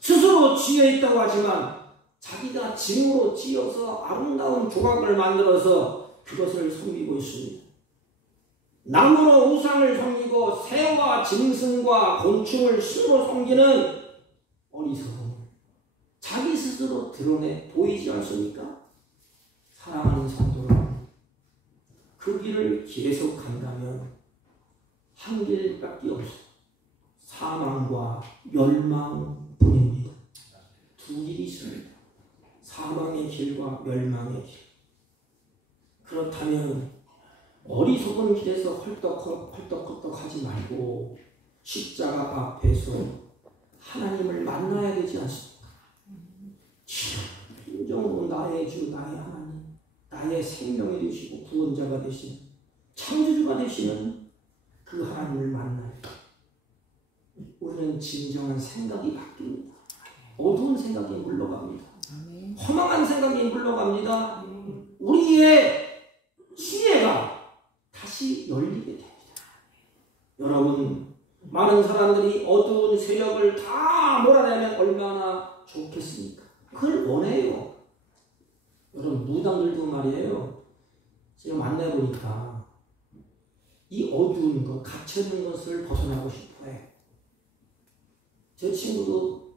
스스로 지혜 있다고 하지만 자기가 짐으로 찧어서 아름다운 조각을 만들어서 그것을 섬기고 있습니다. 나무로 우상을 섬기고 새와 짐승과 곤충을 스스로 섬기는 어리석음. 자기 스스로 드러내 보이지 않습니까? 사랑하는 성도는 그 길을 계속 간다면 한 길밖에 없어요. 사망과 멸망뿐입니다. 두 길이 있습니다. 사망의 길과 멸망의 길. 그렇다면 어리석은 길에서 헐떡헐떡 하지 말고 십자가 앞에서 하나님을 만나야 되지 않습니까? 진정으로 나의 주, 나의 하나님, 나의 생명이 되시고 구원자가 되시는 창조주가 되시는 그 하나님을 만나요. 우리는 진정한 생각이 바뀝니다. 어두운 생각이 물러갑니다. 허망한 생각이 물러갑니다. 우리의 지혜가 다시 열리게 됩니다. 여러분, 많은 사람들이 어두운 세력을 다 몰아내면 얼마나 좋겠습니까? 그걸 원해요. 여러분, 무당들도 말이에요. 제가 만나보니까 이 어두운 것, 갇혀있는 것을 벗어나고 싶어해. 제 친구도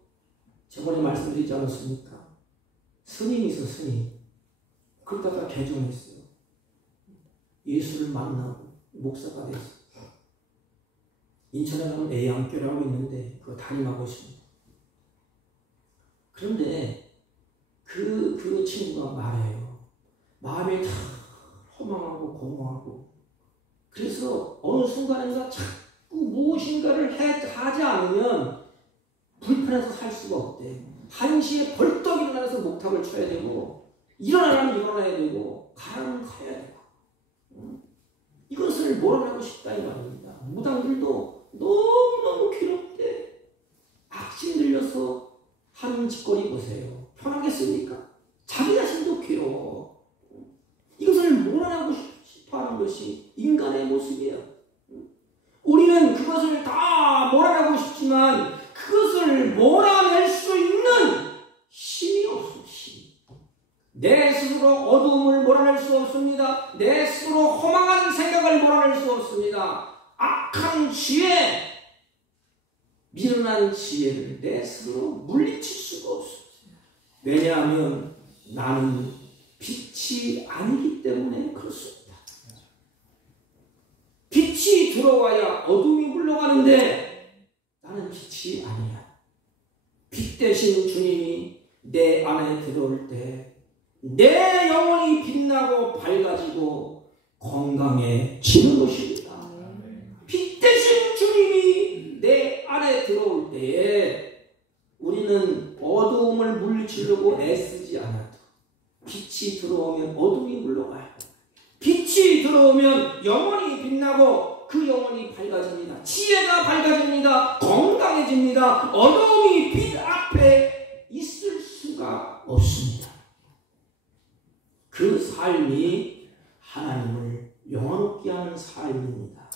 저번에 말씀드리지 않았습니까? 스님이 있어, 스님. 그러다가 개종했어요. 예수를 만나고 목사가 됐어요. 인천에 가면 애양교라고 있는데 그거 담임하고 있습니다. 그런데 그 친구가 말해요. 마음이 다 허망하고 공허하고 그래서 어느 순간인가 자꾸 무엇인가를 하지 않으면 불편해서 살 수가 없대. 1시에 벌떡 일어나서 목탁을 쳐야 되고 일어나면 일어나야 되고 가라면 가야 되고 이것을 몰아내고 싶다 이 말입니다. 무당들도 너무너무 괴롭게 악심 들려서 하는 짓거리 보세요. 편하겠습니까? 자기 자신도 괴로워. 이것을 몰아내고 싶어하는 것이 인간의 모습이에요. 우리는 그것을 다 몰아내고 싶지만 그것을 몰아낼 수 있는 힘이 없어. 내 스스로 어두움을 몰아낼 수 없습니다. 내 스스로 허망한 생각을 몰아낼 수 없습니다. 악한 지혜, 미련한 지혜를 내 스스로 물리칠 수가 없습니다. 왜냐하면 나는 빛이 아니기 때문에 그렇습니다. 빛이 들어와야 어둠이 물러가는데 나는 빛이 아니야. 빛 대신 주님이 내 안에 들어올 때 내 영혼이 빛나고 밝아지고 건강해지는 것입니다. 빛 대신 주님이 내 안에 들어올 때에 우리는 어두움을 물리치려고 애쓰지 않아도 빛이 들어오면 어둠이 물러가요. 빛이 들어오면 영혼이 빛나고 그 영혼이 밝아집니다. 지혜가 밝아집니다. 건강해집니다. 어둠이 빛 앞에 있을 수가 없습니다. 그 삶이 하나님을 영원롭게 하는 삶입니다.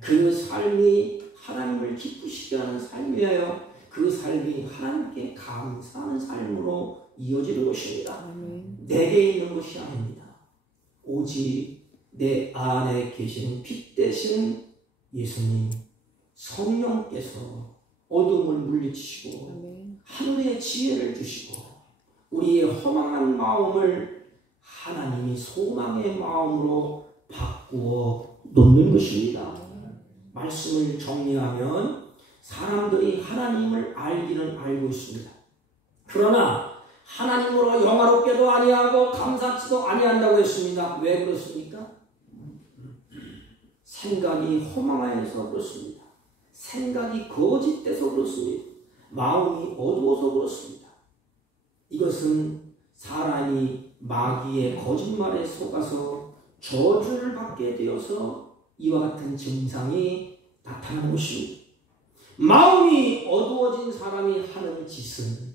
그 삶이 하나님을 기쁘시게 하는 삶이에요. 그 삶이 하나님께 감사하는 삶으로 이어지는 것입니다. 내게 있는 것이 아닙니다. 오직 내 안에 계시는 빛 되시는 예수님, 성령께서 어둠을 물리치시고 하늘의 지혜를 주시고 우리의 허망한 마음을 하나님이 소망의 마음으로 바꾸어 놓는 것입니다. 말씀을 정리하면 사람들이 하나님을 알기는 알고 있습니다. 그러나 하나님으로 영화롭게도 아니하고 감사치도 아니한다고 했습니다. 왜 그렇습니까? 생각이 허망하여서 그렇습니다. 생각이 거짓돼서 그렇습니다. 마음이 어두워서 그렇습니다. 이것은 사람이 마귀의 거짓말에 속아서 저주를 받게 되어서 이와 같은 증상이 나타나는 것입니다. 마음이 어두워진 사람이 하는 짓은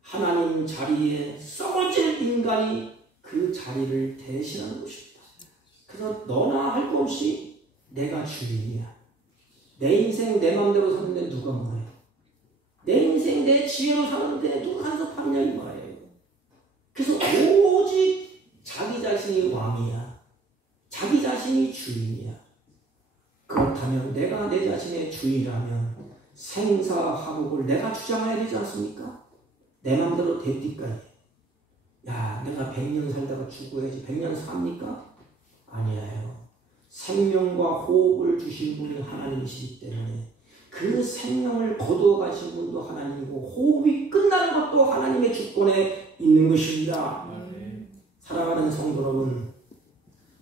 하나님 자리에 썩어질 인간이 그 자리를 대신하는 것입니다. 그래서 너나 할 것 없이 내가 주인이야. 내 인생 내 마음대로 사는데 누가 뭐해. 내 인생 내 지혜로 사는데 누가 간섭하느냐 이 말이에요. 그래서 오직 자기 자신이 왕이야. 자기 자신이 주인이야. 그렇다면 내가 내 자신의 주인이라면 생사화복을 내가 주장해야 되지 않습니까? 내 마음대로 됐디까지. 야, 내가 100년 살다가 죽어야지. 100년 삽니까? 아니에요. 생명과 호흡을 주신 분이 하나님이시기 때문에 그 생명을 거두어 가신 분도 하나님이고 호흡이 끝나는 것도 하나님의 주권에 있는 것입니다. 사랑하는 성도 여러분,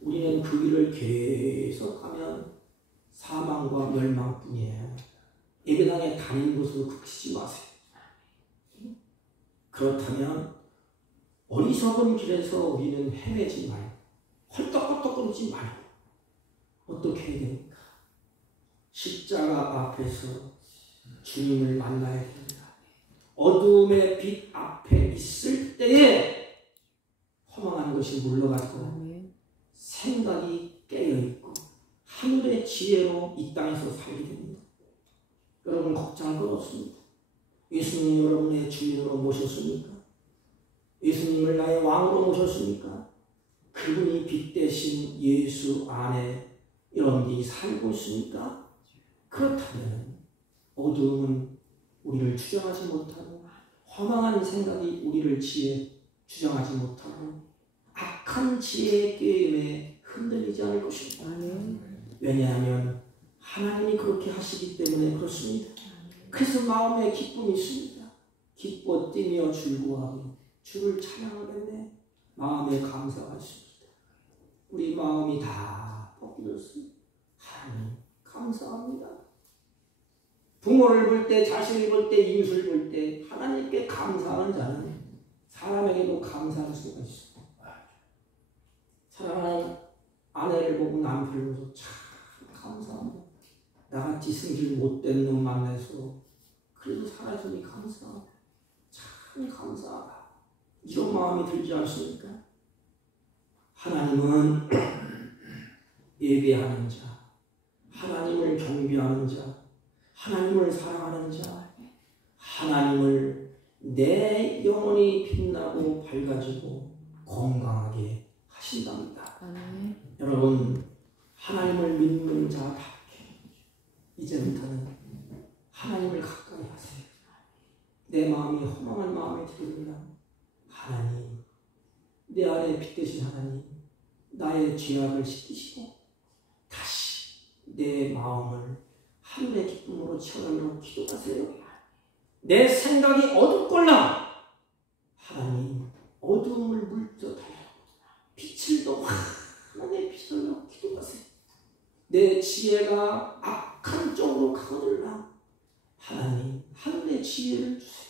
우리는 그 길을 계속하면 사망과 멸망뿐이에요. 예배당에 다니는 것으로 그치지 마세요. 그렇다면 어리석은 길에서 우리는 헤매지 말고 헐떡헐떡거리지 말고 어떻게 해야 됩니까? 십자가 앞에서 주님을 만나야 됩니다. 어둠의 빛 앞에 있을 때에 허망한 것이 물러가고 생각이 깨어있고 하늘의 지혜로 이 땅에서 살게 됩니다. 여러분 걱정할 것 없습니다. 예수님 여러분의 주인으로 모셨습니까? 예수님을 나의 왕으로 모셨습니까? 그분이 빛 대신 예수 안에 여러분이 살고 있습니까? 그렇다면 어두움은 우리를 주장하지 못하고 허망한 생각이 우리를 주장하지 못하고 악한 지혜의 게임에 흔들리지 않을 것입니다. 왜냐하면 하나님이 그렇게 하시기 때문에 그렇습니다. 그래서 마음에 기쁨이 있습니다. 기뻐 뛰며 즐거워하고 주를 찬양하겠네. 마음에 감사가 있습니다. 우리 마음이 다 벗겨졌습니다. 하나님 감사합니다. 부모를 볼 때, 자식을 볼 때, 이웃을 볼 때 하나님께 감사하는 자는 사람에게도 감사할 수가 있습니다. 사랑하는 아내를 보고 남편을 보고 참 감사합니다. 나같이 승질 못된 놈 만나서 그래도 살아주니 감사하다. 참 감사하다. 이런 마음이 들지 않습니까? 하나님은 예배하는 자, 하나님을 경배하는 자, 하나님을 사랑하는 자, 하나님을 내 영혼이 빛나고 밝아지고 건강하게 하신답니다. 여러분, 하나님을 믿는 자답게 이제부터는 하나님을 가까이 하세요. 내 마음이 허망한 마음이 들으면 하나님, 내 안에 빛되신 하나님, 나의 죄악을 씻기시고 다시 내 마음을 하늘의 기쁨으로 채워달라고 기도하세요. 내 생각이 어둡걸라 하나님, 어두움을 물들어달라고 빛을 더 환하게 비춰달라고 기도하세요. 내 지혜가 악한 쪽으로 가거들라 하나님, 하늘의 지혜를 주세요.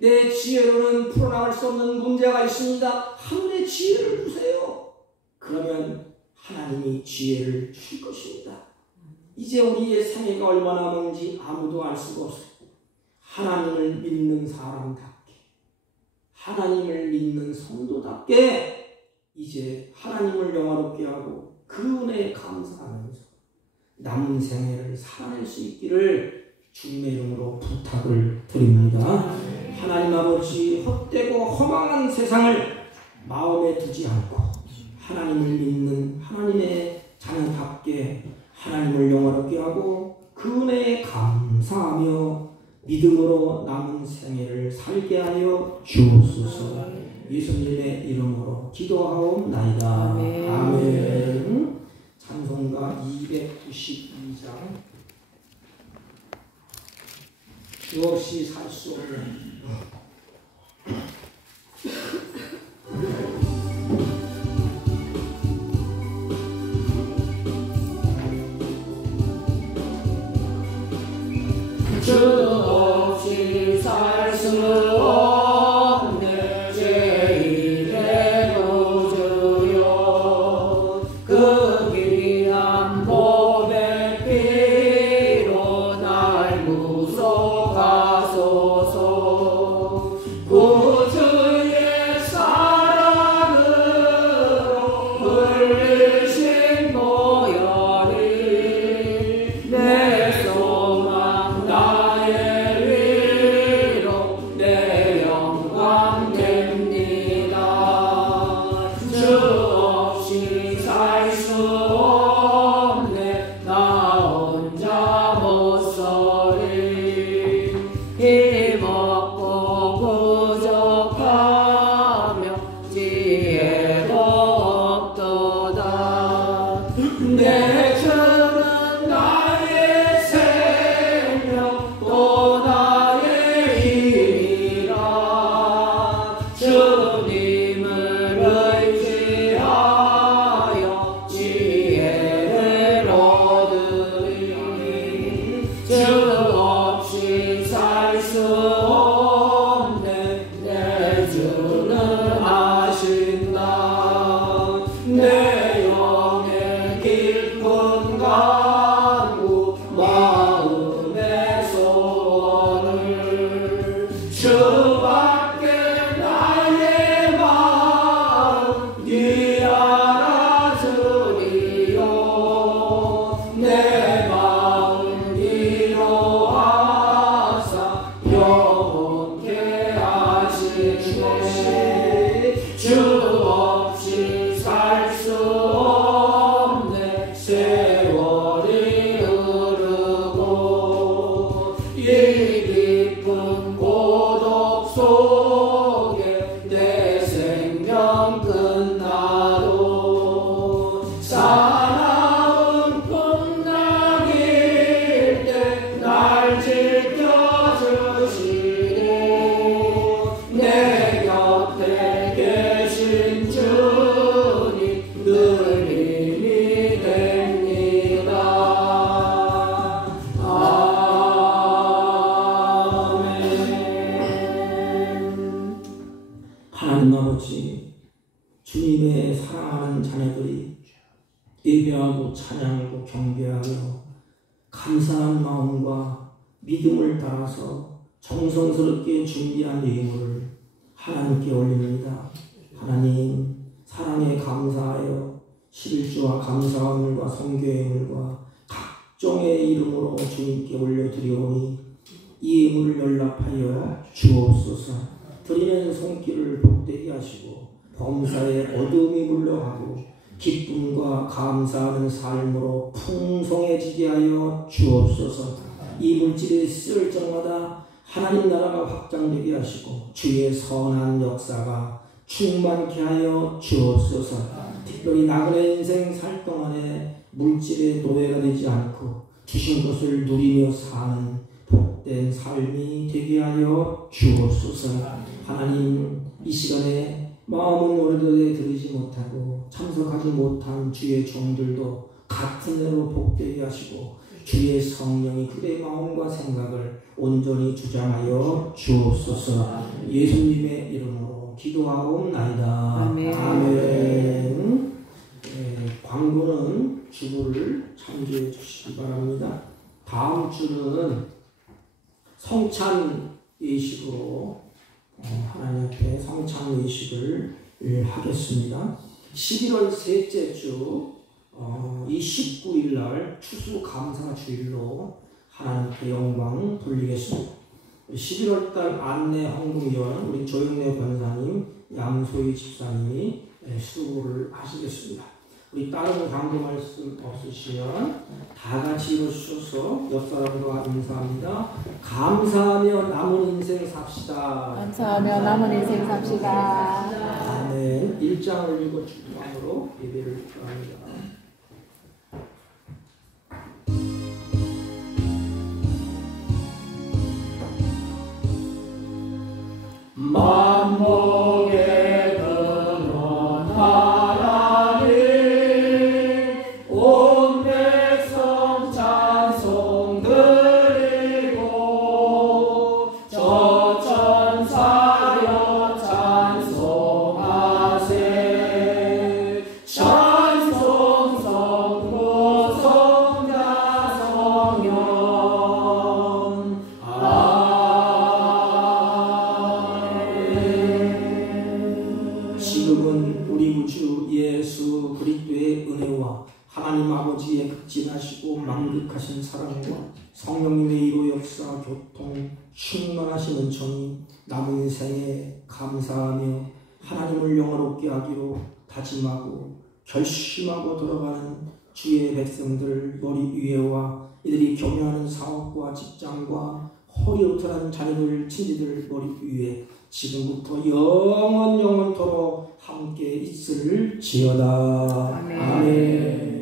내 지혜로는 풀어나갈 수 없는 문제가 있습니다. 하늘의 지혜를 주세요. 그러면 하나님이 지혜를 주실 것입니다. 이제 우리의 생애가 얼마나 남은지 아무도 알 수가 없어요. 하나님을 믿는 사람답게, 하나님을 믿는 성도답게 이제 하나님을 영화롭게 하고 그 은혜에 감사하면서 남은 생애를 살아낼 수 있기를 주님의 이름으로 부탁을 드립니다. 하나님 아버지, 헛되고 허망한 세상을 마음에 두지 않고 하나님을 믿는 하나님의 자녀답게 하나님을 영화롭게 하고 그 은혜에 감사하며 믿음으로 남은 생애를 살게 하여 주옵소서. 예수님의 이름으로 기도하옵나이다. 아멘. 찬송가 292장. 주 없이 살 수 없는 주 없이 살 수 없네 제1의 구주여 그 귀한 보배 피로 날 구속하소서 구주의 사랑으로 흘리신 보혈이 내 소망 나의 위로 내 영광 됩니다. 주 없이 살 수 없네 나 혼자 못 서리 힘없고 부족하며 지혜도 없도다 내 주는 나의 생명 또 나의 힘이라 주님을 의지하여 지혜를 얻으리 주 없이 살 수 없네 내 주는 아신다 내 영의 깊은 간구 마음의 소원을 주밖에 나의 마음 네 알아주리요 내 마음 위로하사 영원케 하시네 주 없이 살 수 없네 세월이 흐르고 이 깊은 고독 속에 내 생명 끝나도 사나운 풍랑일 때 날 지켜주시고 내 곁에 계신 주님 늘 힘이 됩니다. 아멘. 하나님 아버지, 주님의 사랑하는 자녀들이 예배하고 찬양하고 경배하며 감사한 마음과 믿음을 따라서 정성스럽게 준비한 예물을 하나님께 올립니다. 하나님 사랑에 감사하여 11주와 감사함과 성교행과 각종의 이름으로 주님께 올려드리오니 이 예물을 연락하여 주옵소서. 드리는 손길을 복되게 하시고 범사에 어둠이 물러가고 기쁨과 감사하는 삶으로 풍성해지게 하여 주옵소서. 이 물질을 쓸 적마다 하나님 나라가 확장되게 하시고 주의 선한 역사가 충만케 하여 주옵소서. 특별히 나그네 인생 살 동안에 물질의 노예가 되지 않고 주신 것을 누리며 사는 복된 삶이 되게 하여 주옵소서. 하나님 이 시간에 마음은 오래도에 드리지 못하고 참석하지 못한 주의 종들도 같은 대로 복되게 하시고 주의 성령이 그들의 마음과 생각을 온전히 주장하여 주옵소서. 예수님의 이름으로 기도하옵나이다. 아멘. 아멘. 광고는 주보를 참조해 주시기 바랍니다. 다음 주는 성찬 예식으로 하나님 앞에 성찬 예식을 하겠습니다. 11월 셋째 주 이 19일 날 추수감사 주일로 하나님께 영광 돌리겠습니다. 11월 달 안내 헌금위원 우리 조영래 권사님, 양소희 집사님이 수고를 하시겠습니다. 우리 다른 강조 말씀 없으시면 다 같이 일어서서 옆 사람과 인사합니다. 감사하며 남은 인생 삽시다. 감사하며 남은 인생 삽시다. 아멘. 1장을 읽어 주방으로 예배를 드립니다. 만복의 근원 하나님 온 백성 찬송 드리고 저 천사여 찬송하세. 찬송 성부 성자 성령 지금은 우리 구주 예수 그리스도의 은혜와 하나님 아버지의 극진하시고 만극하신 사랑과 성령님의 이로 역사 교통 충만하신 은총이 남은 인생에 감사하며 하나님을 영화롭게 하기로 다짐하고 결심하고 돌아가는 주의 백성들 머리 위에와 이들이 경영하는 사업과 직장과 허리우틀한 자녀들 친지들 머리 위에 지금부터 영원토록 함께 있을지어다. 아멘. 아멘.